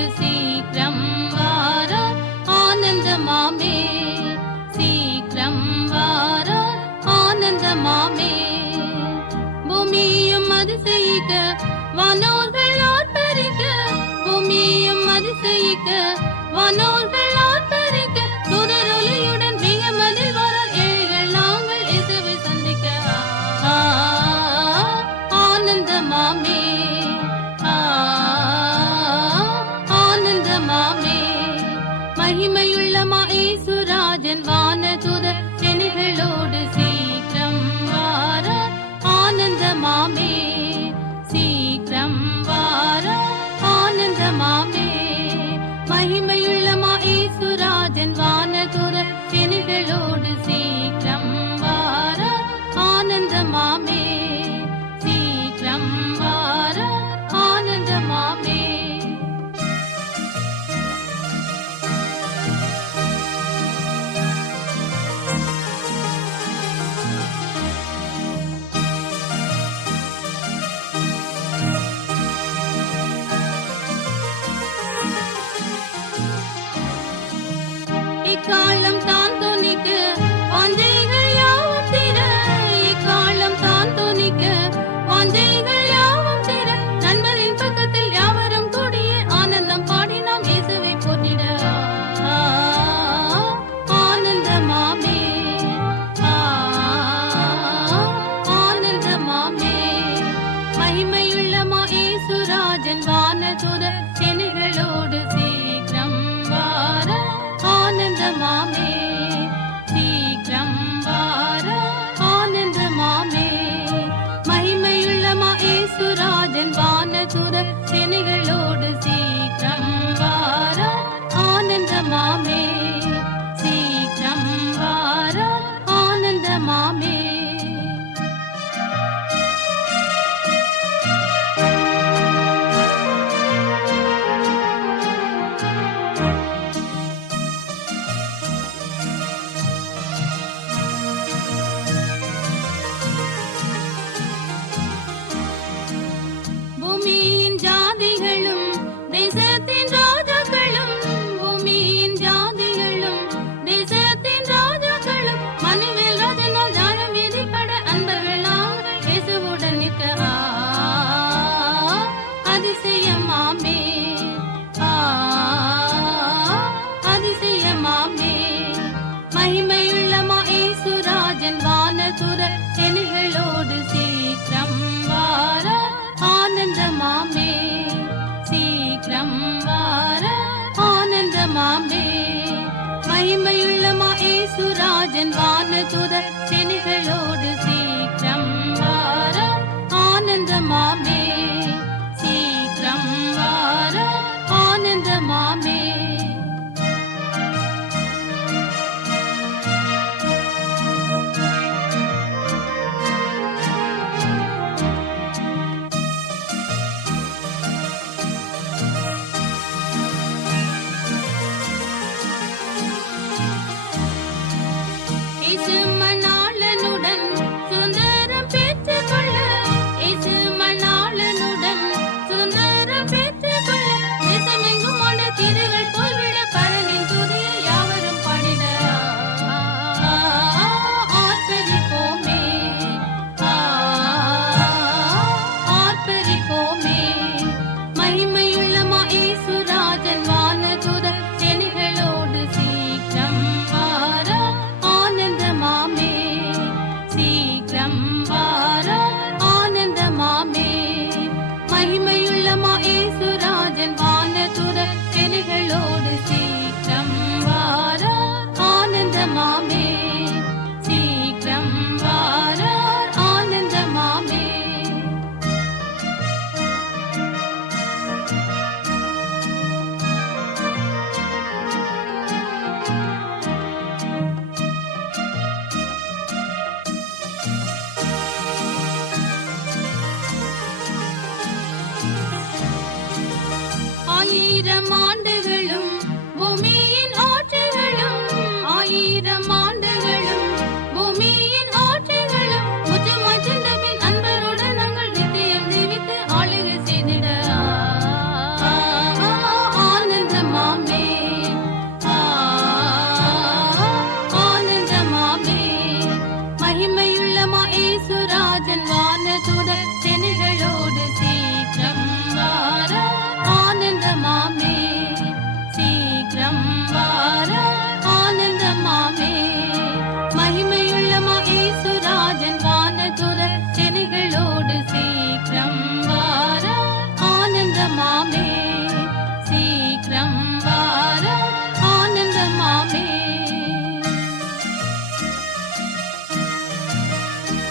செனிகளோடு சீக்கிரம் வார ஆனந்தமாமே சீக்கிரம் வார ஆனந்தமாமே பூமியும் அதிசயிக்க வானோர்கள் ஆர்ப்பரிக்க பூமியும் அதிசயிக்க வானோர்கள் ஆர்ப்பரிக்க தூதரொலியுடன் மிக மதில் வர ஏழைகள் நாங்கள் இயேசுவை சந்திக்க ஆனந்தமாமே ஆனந்தமாமே மகிமையுள்ளமா இயேசுராஜன் வானதூதர் செனிகளோடு சீக்கிரம் வார ஆனந்தமாமே சீக்கிரம் வார ஆனந்தமாமே மகிமையுள்ளமா இயேசுராஜன் வானதூதர் செனிகளோடு சீக்கிரம் வார ஆனந்தமாமே சீக்கிரம் வார ஆனந்தமாமே இக்காலம் தான் துணிக்க வாஞ்சைகள் யாவும் திற இக்காலம் தான் துணிக்க வாஞ்சைகள் யாவும் திற நண்பரின் பக்கத்தில் யாவரும் கூடிய ஆனந்தம் பாடி நாம் இயேசுவை போற்றிட ஆனந்தமாமே ஆனந்தமாமே மகிமையுள்ளமா இயேசுராஜன் வானதூதர் செனிகளோடு சீக்கிரம் வார ஆனந்தமாமே சீக்கிரம் வார ஆனந்தமாமே மகிமையுள்ளமா இயேசுராஜன் வானதூதர் செனிகளோடு சீக்கிரம் வார ஆனந்தமாமே சீக்கிரம் வார ஆனந்தமாமே பூமியின் ஜாதிகளும் தேசத்தின் ராஜாக்களும் பூமியின் ஜாதிகளும் தேசத்தின் ராஜாக்களும் மனுவேல் ராஜனால் ஜாலம் எதிர்பட அன்பர்கள் நாங்கள் இயேசுவுடன் நிற்க அதிசயமாமே அதிசயமாமே மகிமையுள்ளமா இயேசுராஜன் வானதூதர் செனிகளோடு சீக்கிரம் வார ஆனந்தமாமே சீக்கிரம் வார ஆனந்தமாமே மகிமையுள்ளமா இயேசுராஜன் வானதூதர் செனிகளோடு சீக்கிரம் வார ஆனந்தமாமே